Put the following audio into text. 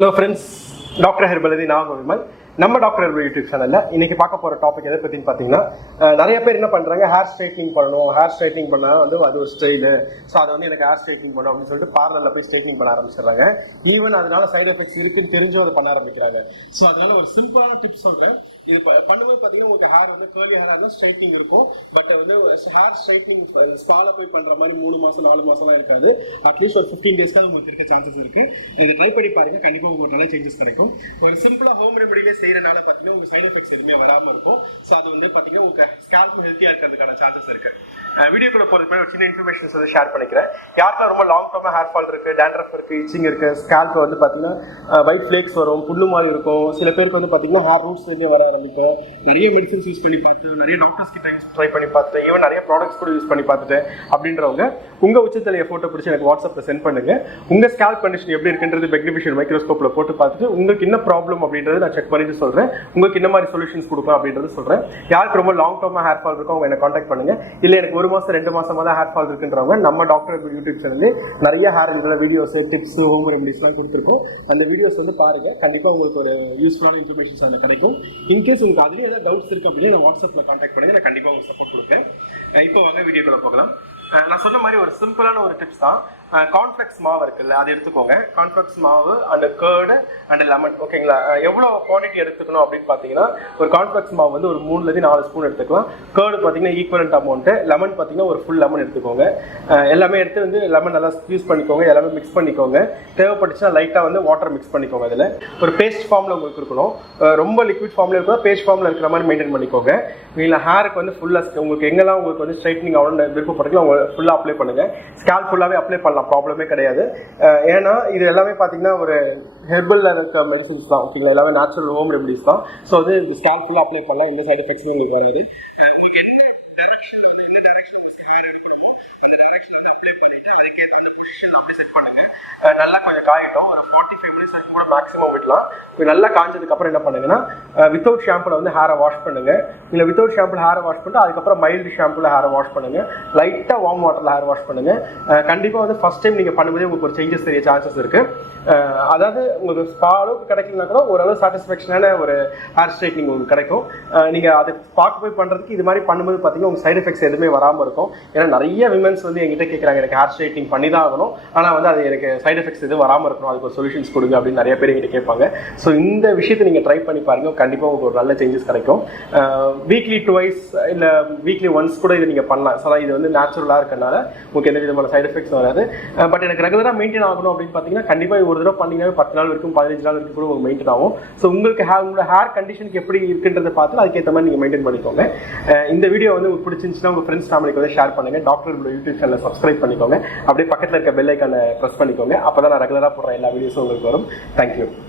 Hello friends, Dr Herbal is Vimal. நம்ம doctor herbal YouTube சேனல்ல இன்னைக்கு பார்க்க போற டாபிக் எதை பத்தின்னு பாத்தீங்கன்னா நிறைய பேர் என்ன பண்றாங்க ஹேர் ஸ்ட்ரைட்னிங் பண்ணணும் ஹேர் ஸ்ட்ரைட்னிங் பண்ணா அது ஒரு ஸ்டைலு ஸோ அதை எனக்கு ஹேர் ஸ்ட்ரைட்னிங் பண்ணணும் அப்படின்னு சொல்லிட்டு பார்லர்ல போய் ஸ்ட்ரைட்னிங் பண்ண ஆரம்பிச்சிடுறாங்க ஈவன் அதனால சைடு எஃபெக்ட்ஸ் இருக்குன்னு தெரிஞ்சும் அதை பண்ண ஆரம்பிக்கிறாங்க ஸோ அதனால ஒரு சிம்பிளான டிப்ஸ் சொல்றேன் இது பண்ணும்போது பார்த்தீங்கன்னா உங்களுக்கு ஹேர் கேர்லி ஹேர் இருந்தால் ஸ்ட்ரைட்னிங் இருக்கும் பட் ஹேர் ஸ்ட்ரைட்னிங் ஸ்பால போய் பண்ற மாதிரி 3 மாசம் 4 மாசம்லாம் இருக்காது அட்லீஸ்ட் ஒரு 15 டேஸ்க்காவது உங்களுக்கு இருக்க சான்சஸ் இருக்கு இதை ட்ரை பண்ணி பாருங்க கண்டிப்பாக உங்களுக்கு ஒரு நல்ல சேஞ்சஸ் கிடைக்கும் ஒரு சிம்பிளா ஹோம் ரெமடியிலே செய்யறதுனால பார்த்தீங்கன்னா உங்க சைடு எஃபெக்ட்ஸ் எதுவுமே வராமல் இருக்கும் ஸோ அது பார்த்தீங்கன்னா உங்க ஸ்கேல்ப் ஹெல்த்தியாக இருக்கிறதுக்கான சான்சஸ் இருக்கு வீடியோக்குள்ள போகிறதுக்கு முன்னாடி ஒரு சின்ன இன்ஃபர்மேஷன்ஸ் ஷேர் பண்ணிக்கிறேன் யாருக்கெல்லாம் ரொம்ப லாங் டர்மாக ஹேர் ஃபால் இருக்கு டேண்ட்ரஃப் இருக்கு இச்சிங் இருக்கு ஸ்கேல்ப் பார்த்தீங்கன்னா ஒயிட் ஃபிளேக்ஸ் வரும் புண்ணு மாதிரி இருக்கும் சில பேருக்கு பார்த்தீங்கன்னா ஹேர் ரூட்ஸ்லேயே வர ஆரம்பிக்கும் நிறைய மெடிசன்ஸ் யூஸ் பண்ணி பார்த்து நிறைய டாக்டர்ஸ் கிட்ட ட்ரை பண்ணி பார்த்து ஈவன் நிறைய ப்ராடக்ட்ஸ் கூட யூஸ் பண்ணி பார்த்துட்டு அப்படின்றவங்க உங்க உச்சத்தலையை ஃபோட்டோ பிடிச்சி எனக்கு வாட்ஸ்அப்பில் சென்ட் பண்ணுங்க உங்க ஸ்கேல்ப் கண்டிஷன் எப்படி இருக்குன்றது மேக்னிஃபிகேஷன் மைக்ரோஸ்கோப்ல போட்டு பார்த்துட்டு உங்களுக்கு என்ன ப்ராப்ளம் அப்படின்றது நான் செக் பண்ணிட்டு சொல்றேன் உங்களுக்கு என்ன மாதிரி சொல்யூஷன்ஸ் கொடுக்கலாம் அப்படின்றது சொல்றேன் யாருக்கு ரொம்ப லாங் டர்மா ஹேர் ஃபால் இருக்கும் அவங்க என்ன காண்டாக்ட் பண்ணுங்க இல்ல எனக்கு 1 மாசம் 2 மாசமா தான் ஹேர் ஃபால் இருக்குன்றவங்க நம்ம டாக்டர் யூடியூப் சேனல்ல நிறைய hair related videos tips home ரெமடிஸ்லாம் கொடுத்துருக்கோம் அந்த வீடியோஸ் பாருங்க கண்டிப்பா உங்களுக்கு ஒரு யூஸ்ஃபுல்லான இன்ஃபர்மேஷன்ஸ் அதில் கிடைக்கும் இன்கேஸ் உங்களுக்கு அதுலேயே ஏதாவது டவுட்ஸ் இருக்கு அப்படின்னா நான் வாட்ஸ்அப்ல காண்டாக்ட் பண்ணுங்க நான் கண்டிப்பா உங்களுக்கு சப்போர்ட் கொடுப்பேன் இப்போ வாங்க வீடியோக்குள்ள போகலாம் நான் சொன்ன மாதிரி ஒரு சிம்பிளான ஒரு டிப்ஸ் தான் கார்ன்ஃப்ளெக்ஸ் மாவு இருக்குல்ல அதை எடுத்துக்கோங்க கார்ன்ஃப்ளெக்ஸ் மாவு அண்ட் கர்டு அண்ட் லெமன் ஓகேங்களா எவ்வளோ குவான்டிட்டி எடுத்துக்கணும் அப்படின்னு பார்த்தீங்கன்னா ஒரு கார்ன்ஃப்ளெக்ஸ் மாவு ஒரு 3-4 ஸ்பூன் எடுத்துக்கலாம் கர்டு பார்த்தீங்கன்னா ஈக்குவலண்ட் அமௌண்ட்டு லெமன் பார்த்தீங்கன்னா ஒரு ஃபுல் லெமன் எடுத்துக்கோங்க எல்லாமே எடுத்து லெமன் நல்லா யூஸ் பண்ணிக்கோங்க எல்லாமே மிக்ஸ் பண்ணிக்கோங்க தேவைப்பட்டுச்சுன்னா லைட்டாக வாட்டர் மிக்ஸ் பண்ணிக்கோங்க அதில் ஒரு பேஸ்ட் ஃபார்மில் உங்களுக்கு இருக்கணும் ரொம்ப லிக்விட் ஃபார்மில் இருக்கணும் பேஸ்ட் ஃபார்மில் இருக்கிற மாதிரி மெயின்டைன் பண்ணிக்கோங்க இல்லை ஹேருக்கு ஃபுல்லாக உங்களுக்கு எங்கெல்லாம் உங்களுக்கு ஸ்ட்ரைட்னிங் ஆகணும்னு விருப்பப்படுறீங்களோ அவங்க ஃபுல்லாக அப்ளை பண்ணுங்க ஸ்கேல்ப் ஃபுல்லாகவே அப்ளை பண்ணலாம் ப்ராப்ளமே கிடையாது ஏன்னா இது எல்லாமே பார்த்தீங்கன்னா ஒரு ஹெர்பலில் இருக்க மெடிசன்ஸ் தான் ஓகேங்களா எல்லாமே நேச்சுரல் ஹோம் ரெமடிஸ் தான் ஸோ இந்த ஸ்கேல்ப் ஃபுல்லாக அப்ளை பண்ணலாம் எந்த சைட் எஃபெக்ட்ஸுமே உங்களுக்கு வராது உங்களுக்கு என்ன டைரக்ஷனில் என்ன டைரக்ஷனில் உங்களுக்கு ஹேர் இருக்கணுமோ அந்த டைரக்ஷனில் அப்ளை பண்ணிவிட்டு அதுக்கே அந்த பொசிஷனில் அப்படியே செட் பண்ணுங்க நல்லா கொஞ்சம் காயிட்டோம் ஒரு 45 மினிட்ஸ் வரைக்கும் கூட மேக்ஸிமம் விடலாம் நல்லா காஞ்சதுக்கப்புறம் என்ன பண்ணுங்கன்னா வித்தவுட் ஷாம்பில் ஹேரை வாஷ் பண்ணுங்க இல்லை வித்தவுட் ஷாம்பில் ஹேரை வாஷ் பண்ணிட்டு அதுக்கப்புறம் மைல்டு ஷாம்பில் ஹேரை வாஷ் பண்ணுங்க லைட்டாக வார்ம் வாட்டரில் ஹேர் வாஷ் பண்ணுங்க கண்டிப்பாக ஃபர்ஸ்ட் டைம் நீங்கள் பண்ணும்போதே உங்களுக்கு ஒரு சேஞ்சஸ் தெரிய சான்சஸ் இருக்கு அதாவது உங்களுக்கு ஸ்பா அளவுக்கு கிடைக்கலனா கூட ஓரளவு சாட்டிஸ்ஃபேக்ஷனான ஒரு ஹேர் ஸ்ட்ரைட்னிங் உங்களுக்கு கிடைக்கும் நீங்கள் அதை பார்க்க போய் பண்ணுறதுக்கு இது மாதிரி பண்ணும்போது பார்த்தீங்கன்னா உங்கள் சைடு எஃபெக்ட்ஸ் எதுவுமே வராமல் இருக்கும் ஏன்னா நிறைய விமன்ஸ் எங்கிட்ட கேட்குறாங்க எனக்கு ஹேர் ஸ்ட்ரைட்னிங் பண்ணி தான் ஆகணும் ஆனால் அது எனக்கு சைடு எஃபெக்ட்ஸ் எதுவும் வராமல் இருக்கணும் அதுக்கு ஒரு சொல்யூஷன்ஸ் கொடுங்க அப்படின்னு நிறைய பேர் எங்கிட்ட கேட்பாங்க ஸோ இந்த விஷயத்தை நீங்கள் ட்ரை பண்ணி பாருங்க கண்டிப்பாக உங்களுக்கு ஒரு நல்ல சேஞ்சஸ் கிடைக்கும் வீக்லி 2 வைஸ் இல்லை வீக்லி ஒன்ஸ் கூட இது நீங்கள் பண்ணலாம் ஸோ இது நேச்சுரலாக இருக்கனால உங்களுக்கு எந்த விதமான சைடு எஃபெக்ட்ஸ் வராது பட் எனக்கு ரெகுலராக மெயின்டைன் ஆகணும் அப்படின்னு பார்த்தீங்கன்னா கண்டிப்பாக ஒரு தடவை பண்ணீங்கன்னா 10 நாள் வரைக்கும் 15 நாள் வரைக்கும் கூட உங்களுக்கு மெயின்டைன் ஆகும் ஸோ உங்களுக்கு உங்களோட ஹேர் கண்டிஷனுக்கு எப்படி இருக்குன்றதை பார்த்து அதுக்கேற்ற மாதிரி நீங்கள் மெயின்டைன் பண்ணிக்கோங்க இந்த வீடியோ உங்களுக்கு பிடிச்சிருந்துச்சுன்னா உங்கள் ஃப்ரெண்ட்ஸ் ஃபேமிலிக்கு ஷேர் பண்ணுங்க டாக்டர் யூடியூப் சேனலை சப்ஸ்கிரைப் பண்ணிக்கோங்க அப்படியே பக்கத்தில் இருக்க பெல் ஐக்கானை ப்ரெஸ் பண்ணிக்கோங்க அப்போ தான் நான் ரெகுலராக போடுற எல்லா வீடியோஸும் உங்களுக்கு வரும் தேங்க்யூ